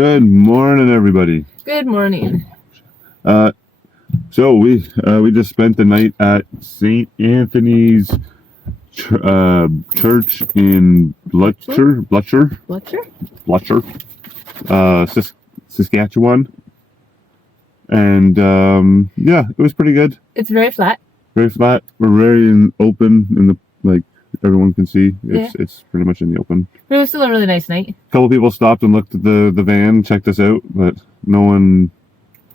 Good morning, everybody. Good morning. So we just spent the night at St. Anthony's Church in Blucher, Saskatchewan, and yeah, it was pretty good. It's very flat. Very flat. We're very open in the everyone can see. It's pretty much in the open. But it was still a really nice night. A couple people stopped and looked at the van, checked us out, but no one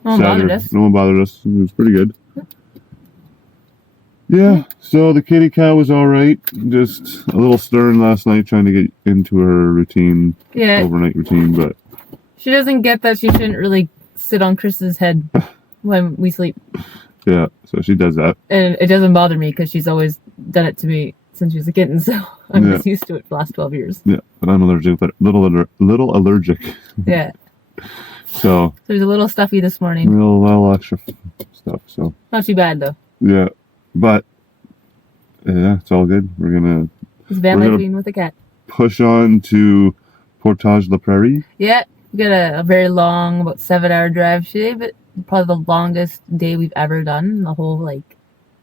bothered us. No one bothered us. It was pretty good. Yeah, so the kitty cat was all right. Just a little stern last night trying to get into her routine, overnight routine, but she doesn't get that she shouldn't really sit on Chris's head when we sleep. Yeah, so she does that. And it doesn't bother me because she's always done it to me since she was a kitten, so I'm just used to it for the last 12 years. Yeah, but I'm allergic, but little allergic. Yeah. So there's a little stuffy this morning. A little extra stuff, so. Not too bad, though. Yeah, but yeah, it's all good. We're gonna with the cat. Push on to Portage la Prairie. Yeah, we got a very long, about 7-hour drive today, but probably the longest day we've ever done. The whole,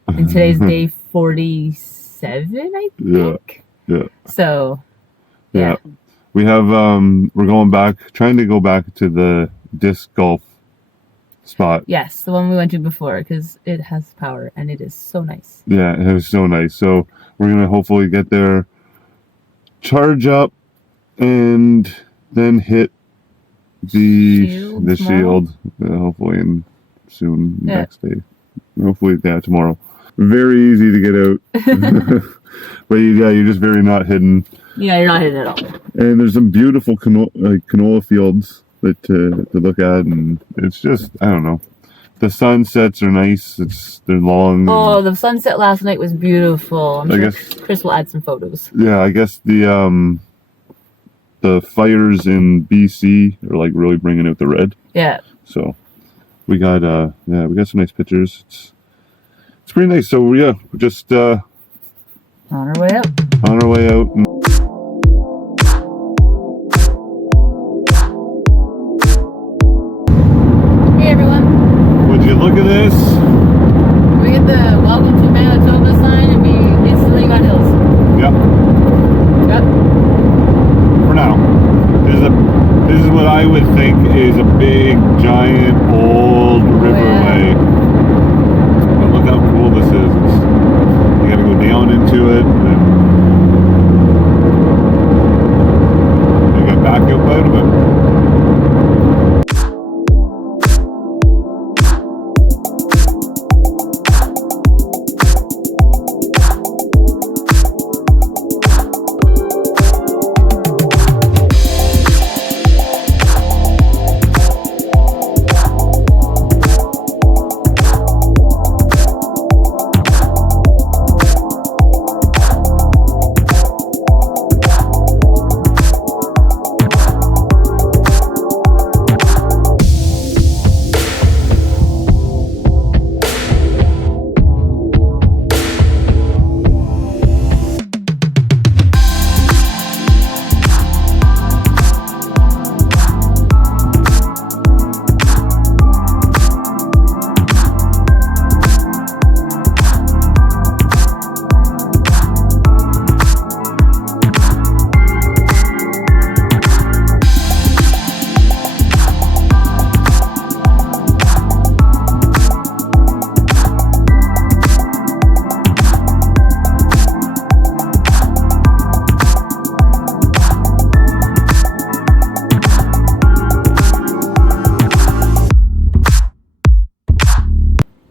and today's day 47, I think. Yeah. So, yeah. We have, we're trying to go back to the disc golf spot. Yes, the one we went to before, because it has power, and it is so nice. Yeah, it was so nice. So, we're going to hopefully get there, charge up, and then hit the shield, hopefully next day. Hopefully, tomorrow. Very easy to get out. But you're just very not hidden. Yeah, you're not hidden at all. And there's some beautiful canola fields that to look at, and it's just, I don't know. The sunsets are nice. They're long. Oh, the sunset last night was beautiful. I'm sure Chris will add some photos. Yeah, I guess the fires in BC are really bringing out the red. Yeah. So we got some nice pictures. It's pretty nice. So we're just on our way out. On our way out. Hey everyone. Would you look at this? We get the welcome to Manitoba sign and we instantly got hills. Yep. For now. This is what I would think is a big, giant, old riverway. But look how cool this is. You gotta go down into it and then get back up out of it.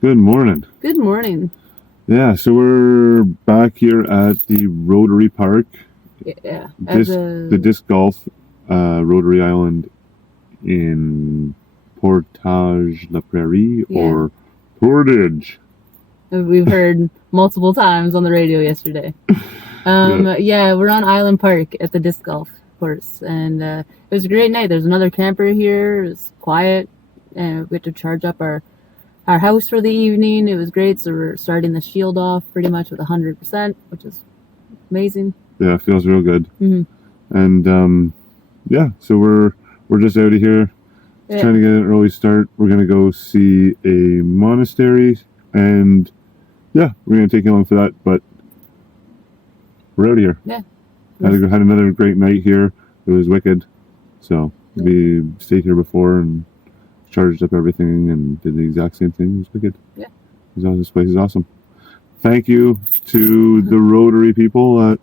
Good morning. Good morning. Yeah, so we're back here at the Rotary Park. Yeah. The disc golf Rotary Island in Portage la Prairie or Portage. We've heard multiple times on the radio yesterday. We're on Island Park at the disc golf course, and it was a great night. There's another camper here. It was quiet, and we had to charge up our house for the evening. It was great. So we're starting the shield off pretty much with 100%, which is amazing. Yeah, it feels real good. Mm-hmm. And so we're we're just out of here. Yeah. Trying to get an early start. We're going to go see a monastery, and yeah, we're going to take you along for that, but we're out of here. Yeah. Had another great night here. It was wicked. So we stayed here before and charged up everything and did the exact same thing. It was wicked. Yeah. This place is awesome. Thank you to the Rotary people at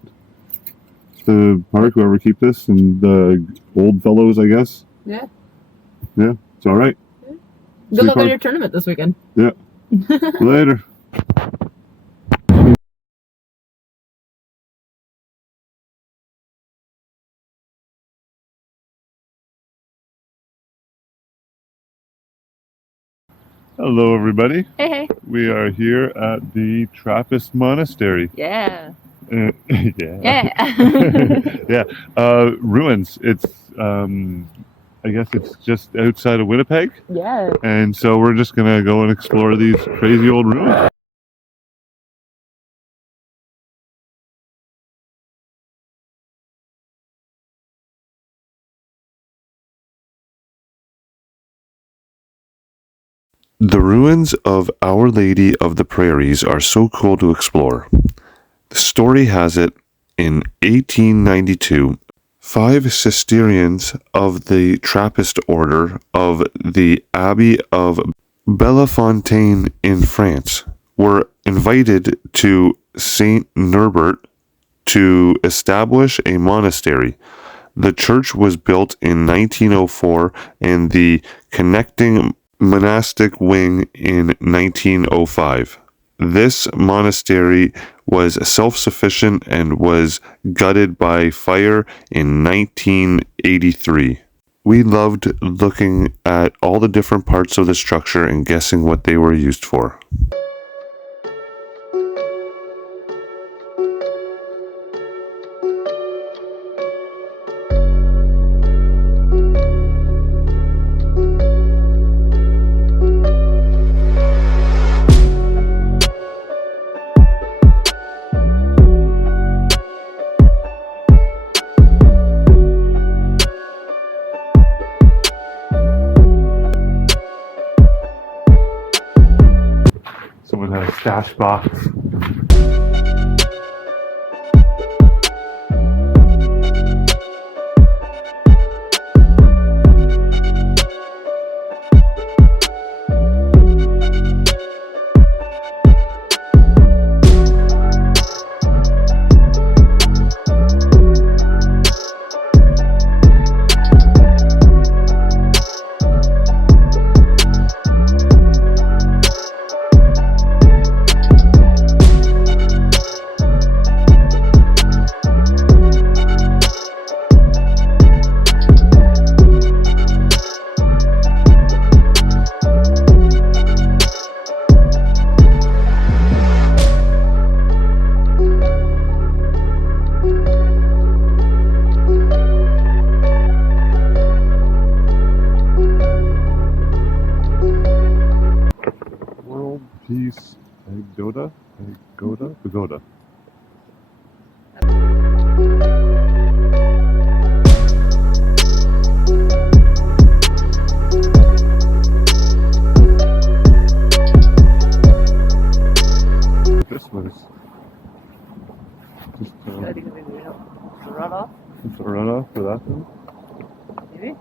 the park, whoever keep this, and the old fellows, I guess. Yeah. Yeah, it's all right. Good luck on your tournament this weekend. Yeah. Later. Hello, everybody. Hey. We are here at the Trappist Monastery. Yeah. Yeah. Yeah. Yeah. Ruins. It's, I guess it's just outside of Winnipeg. Yeah. And so we're just going to go and explore these crazy old ruins. The ruins of Our Lady of the Prairies are so cool to explore. The story has it, in 1892, 5 Cistercians of the Trappist Order of the Abbey of Bellefontaine in France were invited to Saint Norbert to establish a monastery. The church was built in 1904 and the connecting monastic wing in 1905. This monastery was self-sufficient and was gutted by fire in 1983. We loved looking at all the different parts of the structure and guessing what they were used for. Someone had a stash box. Peace, Pagoda. This was just I think maybe we help run off. it's a runoff for that thing. Maybe.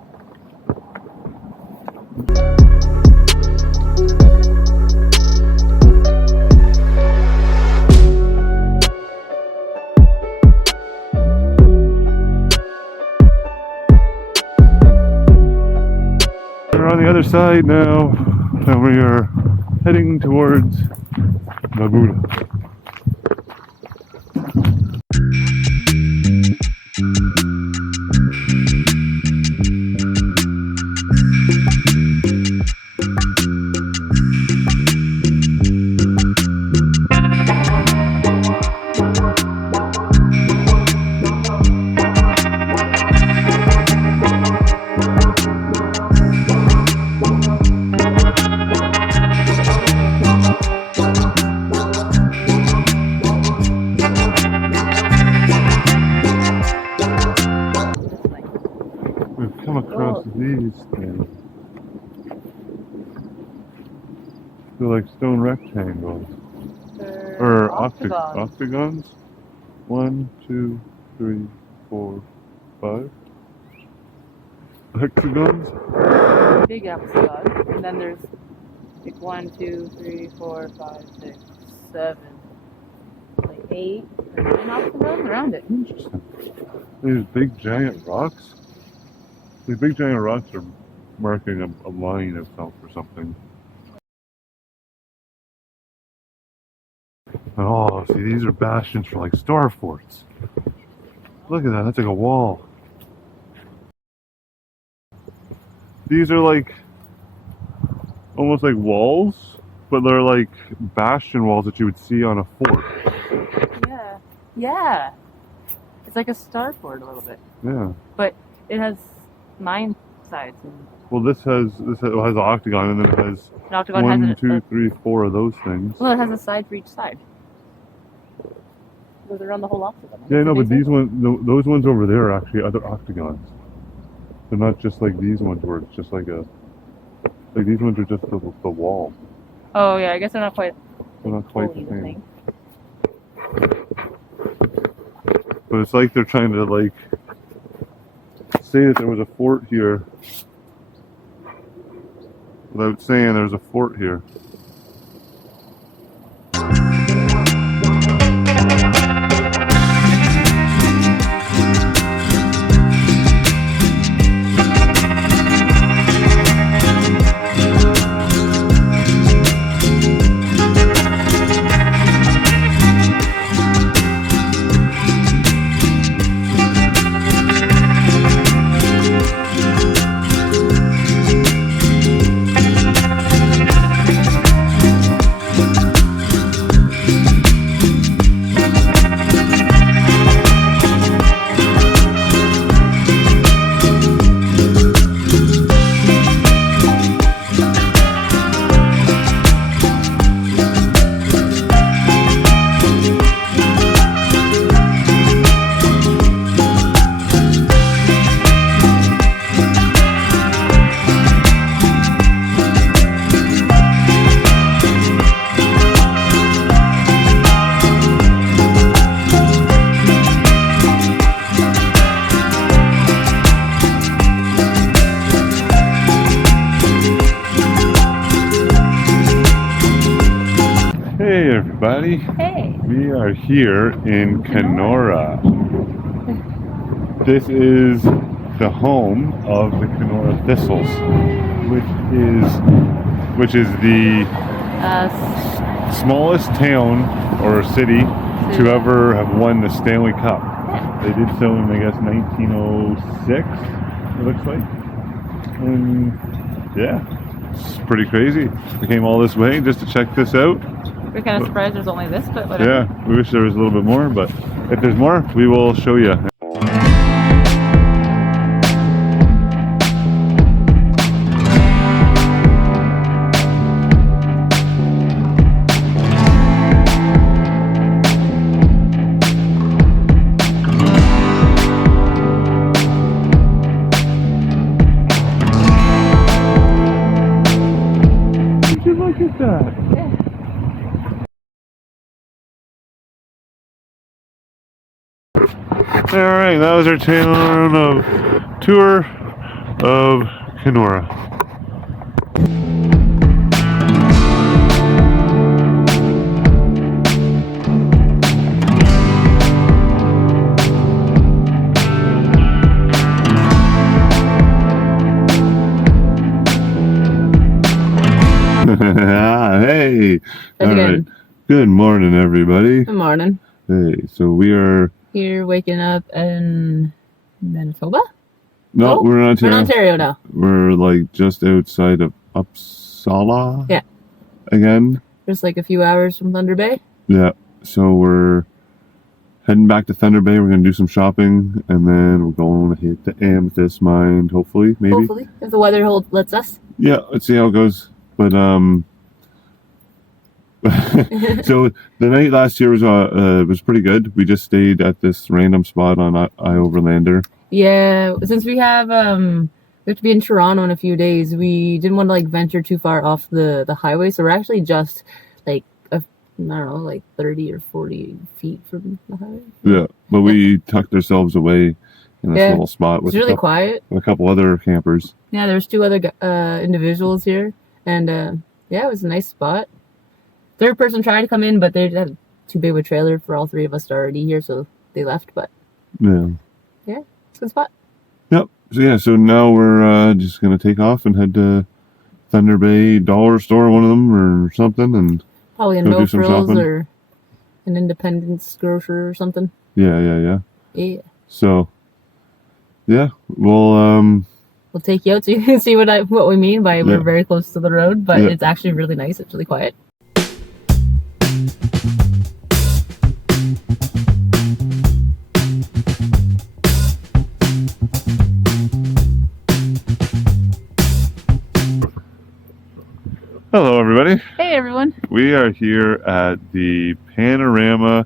We're on the other side now, and we are heading towards the Buddha. these things? They're like stone rectangles. Or octagons? 1, 2, 3, 4, 5. Hexagons? Big hexagon. And then there's like 1, 2, 3, 4, 5, 6, 7, like 8 or 9 octagons around it. Interesting. These big giant rocks? These big giant rocks are marking a line of or something. Oh, see, these are bastions for like star forts. Look at that, that's like a wall. These are like almost like walls, but they're like bastion walls that you would see on a fort. Yeah. Yeah. It's like a star fort a little bit. Yeah. But it has 9 sides. Well, this has an octagon, and then it has An octagon 1, has 2, 3, 4 of those things. Well, it has a side for each side. Goes around the whole octagon. Yeah, no, but these ones, those ones over there are actually other octagons. They're not just like these ones where it's just like these ones are just the wall. Oh yeah, I guess they're not quite. They're not quite the same. But it's like they're trying to like say that there was a fort here without saying there's a fort here. Hey everybody! Hey! We are here in Kenora. This is the home of the Kenora Thistles, which is the smallest town or city to ever have won the Stanley Cup. They did so in, I guess, 1906, it looks like. And yeah, it's pretty crazy. We came all this way just to check this out. We're kind of surprised there's only this, but whatever. Yeah, we wish there was a little bit more, but if there's more, we will show you. Would you look at that? Yeah. Alright, that was our tour of Kenora. Hey! Alright. Good morning, everybody. Good morning. Hey, so we are Here waking up in Manitoba? No, we're in Ontario. We're in Ontario now. We're like just outside of Uppsala. Yeah. Again. Just like a few hours from Thunder Bay. Yeah. So we're heading back to Thunder Bay. We're gonna do some shopping, and then we're going to hit the amethyst mine. Hopefully, maybe. Hopefully, if the weather lets us. Yeah. Let's see how it goes. But so the night last year was pretty good. We just stayed at this random spot on Overlander. Yeah, since we have We have to be in Toronto in a few days. We didn't want to like venture too far off the highway, so we're actually just like I don't know, like 30 or 40 feet from the highway. Yeah, but we tucked ourselves away in this little spot with it's really quiet. A couple other campers. Yeah, there's 2 other individuals here, and yeah, it was a nice spot. Third person tried to come in, but they had too big of a trailer for all 3 of us to already here, so they left. But yeah, it's a good spot. Yep. So now we're just gonna take off and head to Thunder Bay Dollar Store, one of them or something, and probably a No Frills or an Independence grocer or something. Yeah. So, yeah, we'll take you out so you can see what we mean by we're very close to the road, but it's actually really nice. It's really quiet. Hello, everybody. Hey, everyone. We are here at the Panorama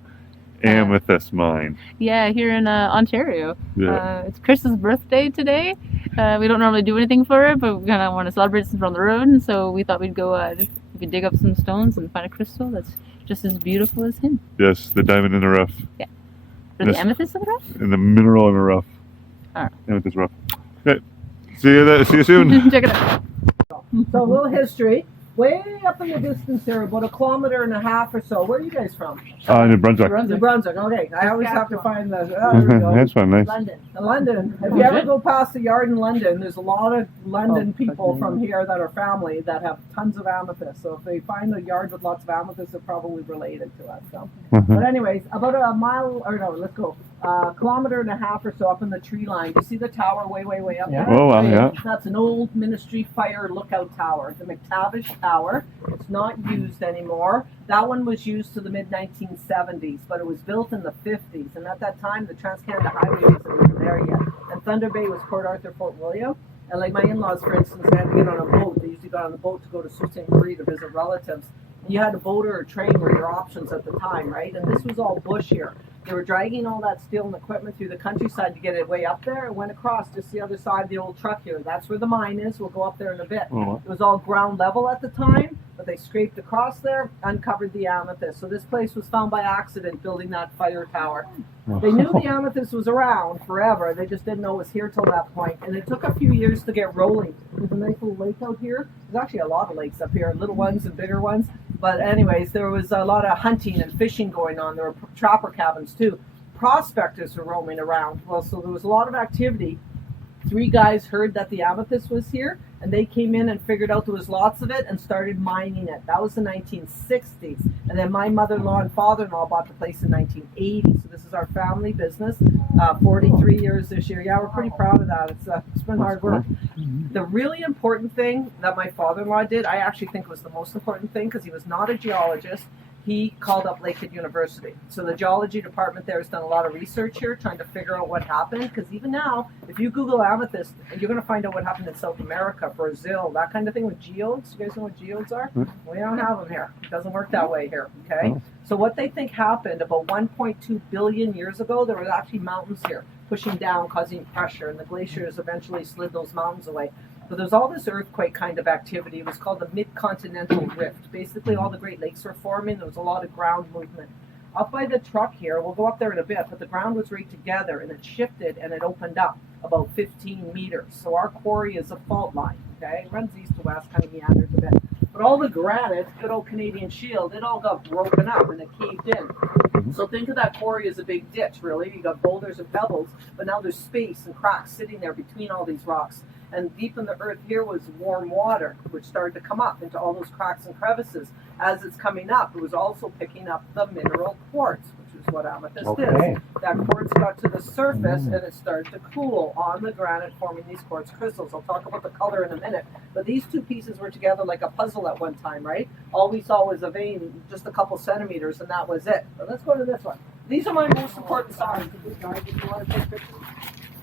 Amethyst Mine. Yeah, here in Ontario. Yeah. It's Chris's birthday today. We don't normally do anything for her, but we kind of want to celebrate since we're on the road, and so we thought we'd go, we could dig up some stones and find a crystal that's just as beautiful as him. Yes, the diamond in the rough. Yeah. Or the amethyst in the rough? And the mineral in the rough. All right. Amethyst rough. Okay. See you soon. Check it out. So a little history. Way up in the distance there, about 1.5 kilometers or so. Where are you guys from? New Brunswick. New Brunswick. Okay, I always have to find the. Oh, there we go. That's fun. Nice. London. If you ever go past the yard in London, there's a lot of London people from here that are family that have tons of amethyst. So if they find a yard with lots of amethyst, they're probably related to us. So, but anyways, about a mile or no, let's go. 1.5 kilometers or so up in the tree line. You see the tower way up there? Oh, wow, yeah. That's an old ministry fire lookout tower. The McTavish Tower. It's not used anymore. That one was used to the mid-1970s, but it was built in the 50s. And at that time, the Trans-Canada Highway wasn't even there yet. And Thunder Bay was Port Arthur, Fort William. And like my in-laws, for instance, they had to get on a boat. They usually got on the boat to go to Sault Ste. Marie to visit relatives. You had a boat or a train were your options at the time, right? And this was all bush here. They were dragging all that steel and equipment through the countryside to get it way up there. It went across just the other side of the old truck here. That's where the mine is. We'll go up there in a bit. It was all ground level at the time, but they scraped across there, uncovered the amethyst. So this place was found by accident building that fire tower. They knew the amethyst was around forever. They just didn't know it was here till that point. And it took a few years to get rolling. There's a nice little lake out here. There's actually a lot of lakes up here, little ones and bigger ones. But anyways, there was a lot of hunting and fishing going on. There were trapper cabins too. Prospectors were roaming around. Well, so there was a lot of activity. 3 guys heard that the amethyst was here, and they came in and figured out there was lots of it and started mining it. That was the 1960s. And then my mother-in-law and father-in-law bought the place in 1980. So this is our family business. 43 years this year. Yeah, we're pretty proud of that. It's been hard work. The really important thing that my father-in-law did, I actually think was the most important thing, because he was not a geologist. He called up Lakehead University. So the geology department there has done a lot of research here, trying to figure out what happened. Because even now, if you Google amethyst, you're going to find out what happened in South America, Brazil, that kind of thing with geodes. You guys know what geodes are? We don't have them here. It doesn't work that way here, okay? So what they think happened about 1.2 billion years ago, there were actually mountains here pushing down, causing pressure, and the glaciers eventually slid those mountains away. So there's all this earthquake kind of activity. It was called the Mid-Continental Rift. Basically, all the Great Lakes were forming. There was a lot of ground movement. Up by the truck here, we'll go up there in a bit, but the ground was right together, and it shifted, and it opened up about 15 meters. So our quarry is a fault line, okay? It runs east to west, kind of meanders a bit. But all the granite, good old Canadian Shield, it all got broken up, and it caved in. So think of that quarry as a big ditch, really. You got boulders and pebbles, but now there's space and cracks sitting there between all these rocks. And deep in the earth here was warm water, which started to come up into all those cracks and crevices. As it's coming up, it was also picking up the mineral quartz, which is what amethyst is. That quartz got to the surface, and it started to cool on the granite, forming these quartz crystals. I'll talk about the color in a minute. But these 2 pieces were together like a puzzle at one time, right? All we saw was a vein, just a couple centimeters, and that was it. But let's go to this one. These are my most important signs. If you want to take pictures.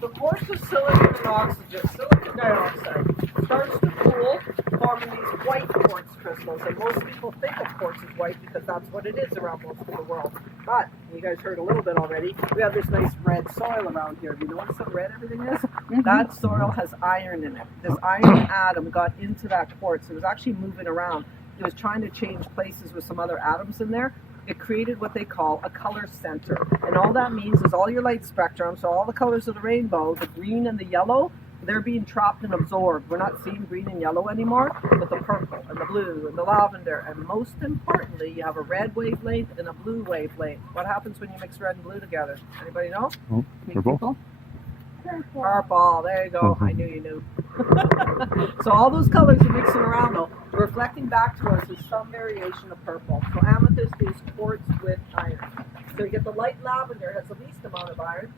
The quartz is silicon and oxygen, silicon dioxide. Starts to cool, forming these white quartz crystals. And most people think of quartz as white because that's what it is around most of the world. But, you guys heard a little bit already, we have this nice red soil around here. Do you notice how red everything is? Mm-hmm. That soil has iron in it. This iron atom got into that quartz. It was actually moving around. It was trying to change places with some other atoms in there. It created what they call a color center. And all that means is all your light spectrum, so all the colors of the rainbow, the green and the yellow, they're being trapped and absorbed. We're not seeing green and yellow anymore, but the purple and the blue and the lavender. And most importantly, you have a red wavelength and a blue wavelength. What happens when you mix red and blue together? Anybody know? Oh, purple. Purple, there you go. I knew you knew. So all those colors are mixing around though, reflecting back to us is some variation of purple. So amethyst is quartz with iron. So you get the light lavender, has the least amount of iron.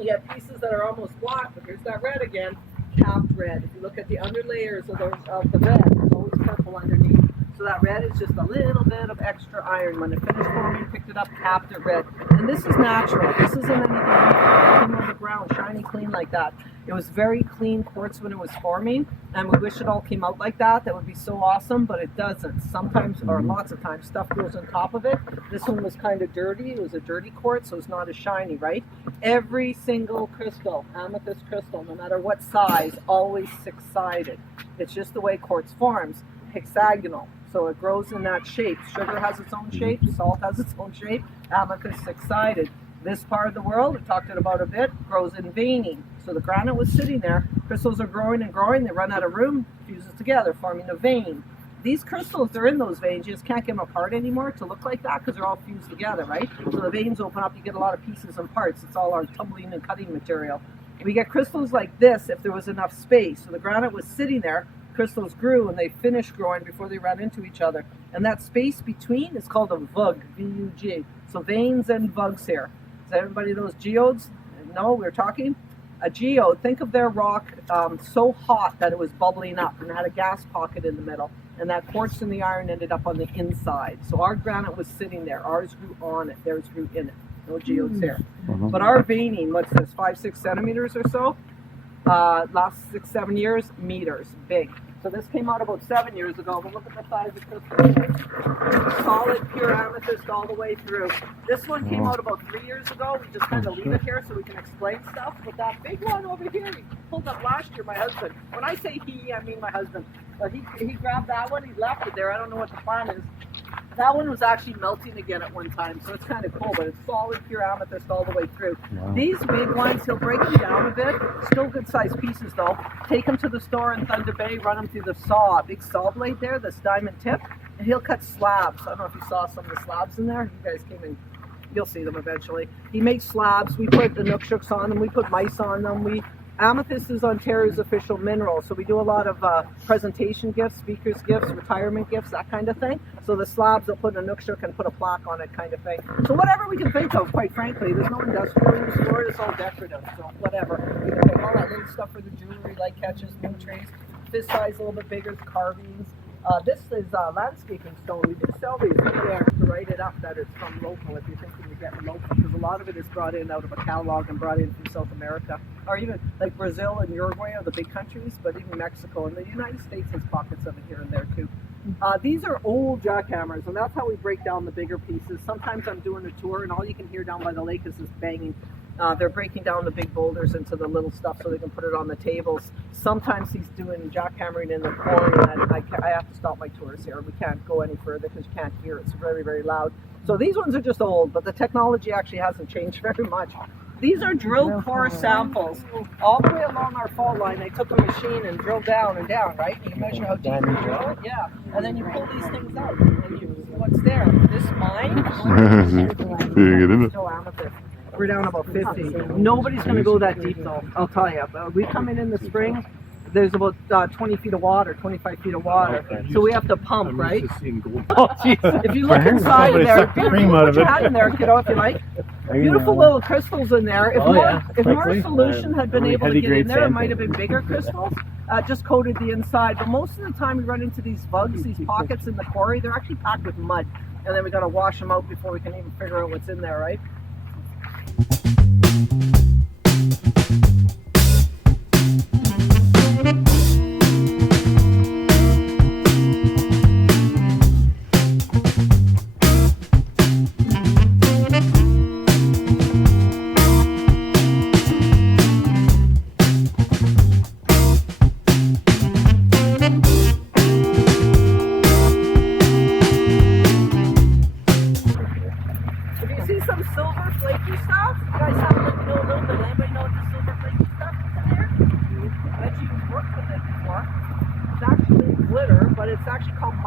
You have pieces that are almost black, but here's that red again, capped red. If you look at the under layers of the red, there's always purple underneath. So that red is just a little bit of extra iron. When it finished forming, picked it up, capped it red. And this is natural. This isn't anything that came on the ground, shiny, clean like that. It was very clean quartz when it was forming, and we wish it all came out like that. That would be so awesome, but it doesn't. Sometimes, or lots of times, stuff goes on top of it. This one was kind of dirty. It was a dirty quartz, so it's not as shiny, right? Every single crystal, amethyst crystal, no matter what size, always six-sided. It's just the way quartz forms, hexagonal. So it grows in that shape. Sugar has its own shape, salt has its own shape, amethyst six-sided. This part of the world, we talked about a bit, grows in veining. So the granite was sitting there, crystals are growing and growing, they run out of room, fuses together, forming a vein. These crystals, they're in those veins, you just can't get them apart anymore to look like that because they're all fused together, right? So the veins open up, you get a lot of pieces and parts. It's all our tumbling and cutting material. We get crystals like this if there was enough space. So the granite was sitting there, crystals grew and they finished growing before they ran into each other. And that space between is called a vug, V-U-G. So veins and vugs here. Is everybody those geodes? No, we're talking? A geode, think of their rock so hot that it was bubbling up and had a gas pocket in the middle. And that quartz and the iron ended up on the inside. So our granite was sitting there. Ours grew on it. Theirs grew in it. No geodes here. But our veining, what's this, 5-6 centimeters or so? Last 6-7 years, meters, big. So this came out about 7 years ago, but look at the size of crystal. Solid, pure amethyst all the way through. This one came out about 3 years ago. We just kind of leave it here so we can explain stuff. But that big one over here, he pulled up last year, my husband. When I say he, I mean my husband. But he grabbed that one, he left it there. I don't know what the plan is. That one was actually melting again at one time, so it's kind of cool, but it's solid, pure amethyst all the way through. Wow. These big ones, he'll break them down a bit. Still good sized pieces though. Take them to the store in Thunder Bay, run them through the saw, big saw blade there, this diamond tip, and he'll cut slabs. I don't know if you saw some of the slabs in there. You guys came in, you'll see them eventually. He makes slabs. We put the nookshuks on them. We put mice on them. Amethyst is Ontario's official mineral, so we do a lot of presentation gifts, speakers gifts, retirement gifts, that kind of thing. So the slabs, they'll put a nookshook and put a plaque on it kind of thing. So whatever we can think of, quite frankly. There's no industrial use for it, it's all decorative, so whatever. We can put all that little stuff for the jewelry, light catches, moon trays, this size a little bit bigger, carvings. This is landscaping stone. We do sell these there to write it up that it's from local if you're thinking you're getting local, because a lot of it is brought in out of a catalog and brought in from South America, or even like Brazil and Uruguay are the big countries, but even Mexico and the United States has pockets of it here and there too. These are old jackhammers, and that's how we break down the bigger pieces. Sometimes I'm doing a tour and all you can hear down by the lake is this banging. They're breaking down the big boulders into the little stuff so they can put it on the tables. Sometimes he's doing jackhammering in the corner, and I have to stop my tours here. We can't go any further because you can't hear. It's very, very loud. So these ones are just old, but the technology actually hasn't changed very much. These are drill core samples. All the way along our fault line, they took a machine and drilled down and down, right? You measure how deep you drill it, yeah. And then you pull these things out, and you see what's there. This mine, still amethyst. We're down about 50. Nobody's going to go that deep though, I'll tell you. We come in the spring, there's about 20 feet of water, 25 feet of water. So we have to pump, right? If you look inside of there, put your hat in there, kiddo, if you like. Beautiful little crystals in there. If more solution had been able to get in there, it might have been bigger crystals. Just coated the inside. But most of the time we run into these bugs, these pockets in the quarry, they're actually packed with mud. And then we got to wash them out before we can even figure out what's in there, right?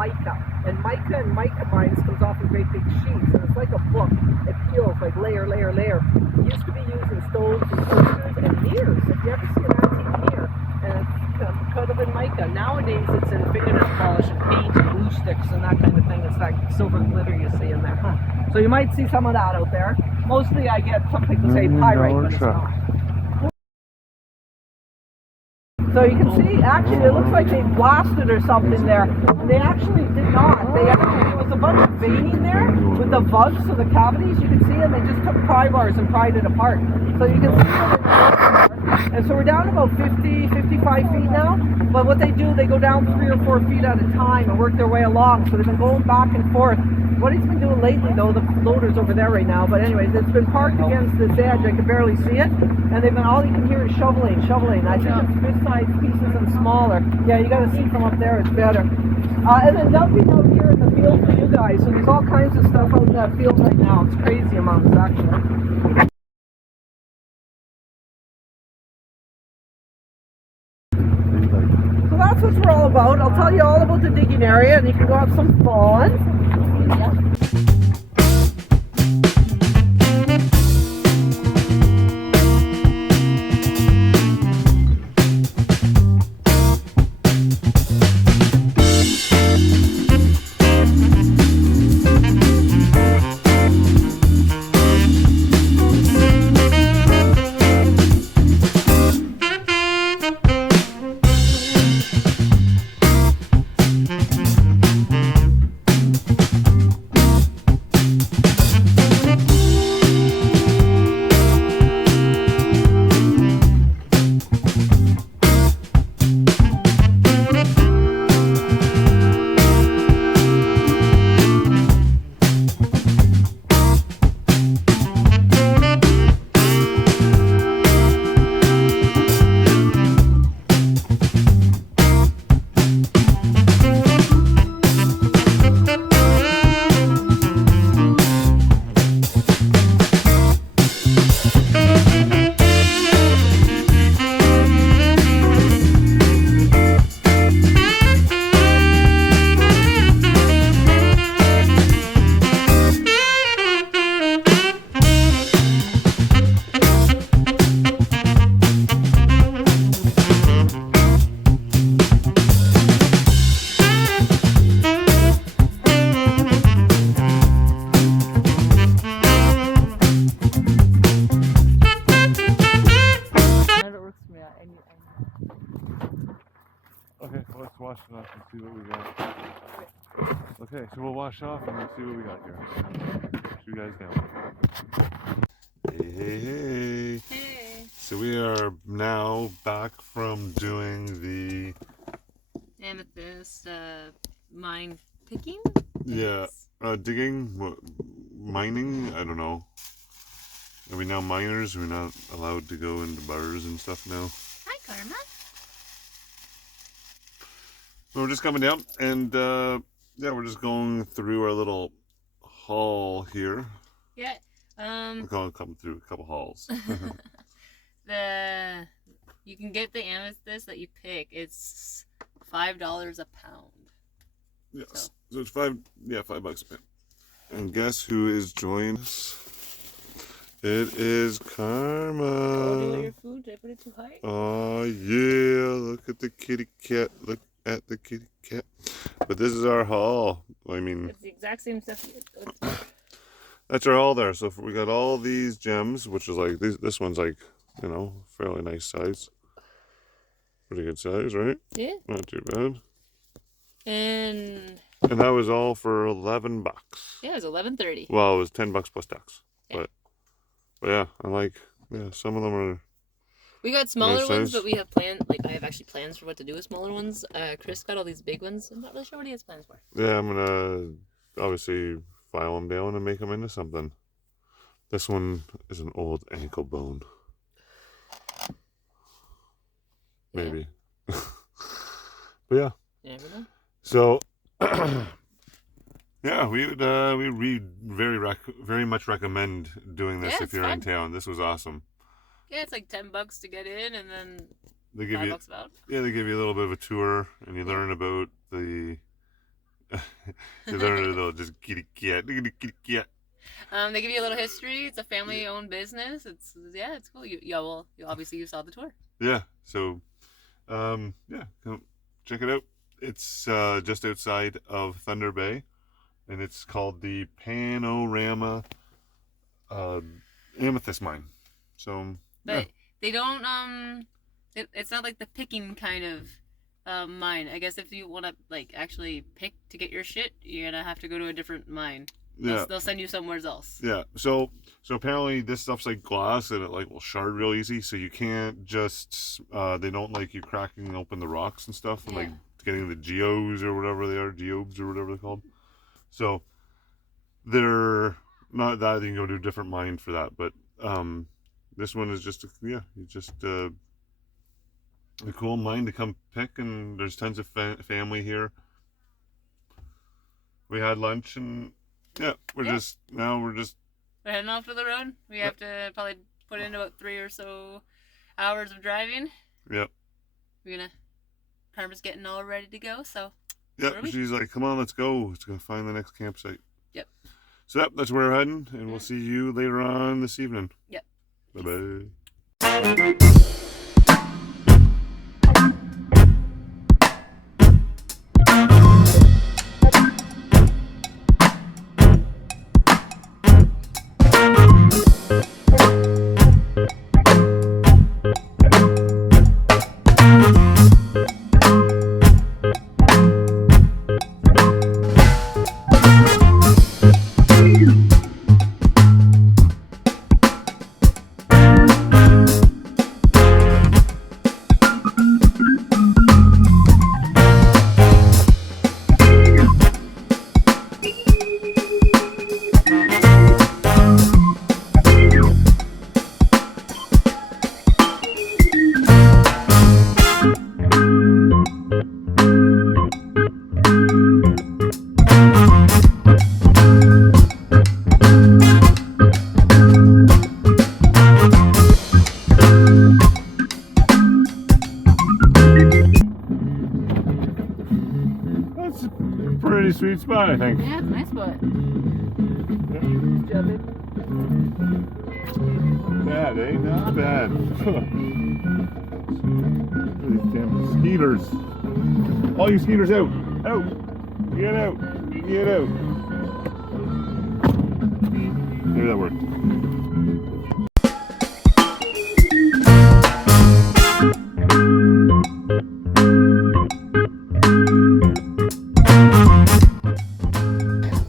mica. And mica mines comes off in great big sheets. And it's like a book. It peels like layer, layer, layer. It used to be used in stoves and filters and mirrors. If you ever see an antique mirror, and it's cut up in mica. Nowadays it's in fingernail polish and paint and glue sticks and that kind of thing. It's that silver glitter you see in there. So you might see some of that out there. Mostly I get, some people say pyrite, but it's not. So you can see, actually, it looks like they blasted or something there. And they actually did not. There was a bunch of veining there with the bugs, so the cavities, you can see them. They just took pry bars and pried it apart. So you can see where they're. And so we're down about 50, 55 feet now. But what they do, they go down 3 or 4 feet at a time and work their way along. So they've been going back and forth. What he's been doing lately, though, the loader's over there right now, but anyways, it's been parked against this edge. I can barely see it, and they've been, all you can hear is shoveling. I think it's good-sized pieces and smaller. Yeah, you got to see from up there, it's better. And then dumping out here in the field for you guys. So there's all kinds of stuff out in that field right now. It's crazy amounts, actually. So that's what we're all about. I'll tell you all about the digging area, and you can go have some fun. Okay, so let's wash it off and see what we got. Okay, so we'll wash off and we'll see what we got here. Show you guys down. Hey. Hey. So we are now back from doing the Amethyst mine picking? yeah, digging, mining, I don't know. Are we now miners? We're not allowed to go into bars and stuff now. Hi, Karma. So we're just coming down, and yeah, we're just going through our little hall here. Yeah. We're going to come through a couple halls. You can get the amethyst that you pick. It's $5 a pound. Yes. So it's $5 a pound. And guess who is joining us? It is Karma. Oh, do your food? Did I put it too high? Oh yeah, look at the kitty cat. Look at the kitty cat. But this is our haul. I mean, It's the exact same stuff. that's our haul there. So we got all these gems, which is like this one's like, you know, fairly nice size. Pretty good size, right? Yeah. Not too bad. And that was all for $11. yeah, it was $11.30. Well, it was $10 plus tax. Yeah. But yeah, I like, yeah, some of them are. We got smaller Nice ones, size. but we have plans. Like, I have actually plans for what to do with smaller ones. Chris got all these big ones. I'm not really sure what he has plans for. Yeah, I'm gonna obviously file them down and make them into something. This one is an old ankle bone. Maybe. But yeah. You never know. So yeah, we very much recommend doing this Yeah, if it's you're in fun. town. This was awesome. Yeah, it's like $10 to get in, and then They give you $5 out. they give you a little bit of a tour, and you learn about the They'll just kitty cat. They give you a little history. It's a family-owned business. It's cool. You obviously saw the tour. Yeah. So, come check it out. It's just outside of Thunder Bay, and it's called the Panorama Amethyst Mine. So, but they don't it's not like the picking kind of mine. I guess if you want to like actually pick to get your shit, you're gonna have to go to a different mine. Yeah, they'll send you somewhere else. Yeah. So apparently this stuff's like glass and it like will shard real easy. So you can't just they don't like you cracking open the rocks and stuff and like getting the geos or whatever they are, geobes or whatever they're called. So they're not that you can go to a different mine for that, but this one is just a cool mine to come pick, and there's tons of family here. We had lunch and we're heading off to the road. We have to probably put in about 3 or so hours of driving. Yep. Karma's getting all ready to go, so. Yep. She's like, "Come on, let's go. Let's go find the next campsite." Yep. So that's where we're heading, and we'll see you later on this evening. Yep. Bye-bye. Pretty sweet spot, I think. Yeah, it's a nice spot. Bad, eh? Not bad. These damn skeeters. All you skeeters out. Out. Get out. Get out. Maybe that worked.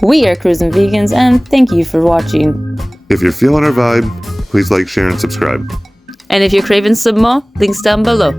We are Cruisin Vegans, and thank you for watching. If you're feeling our vibe, please like, share, and subscribe. And if you're craving some more, links down below.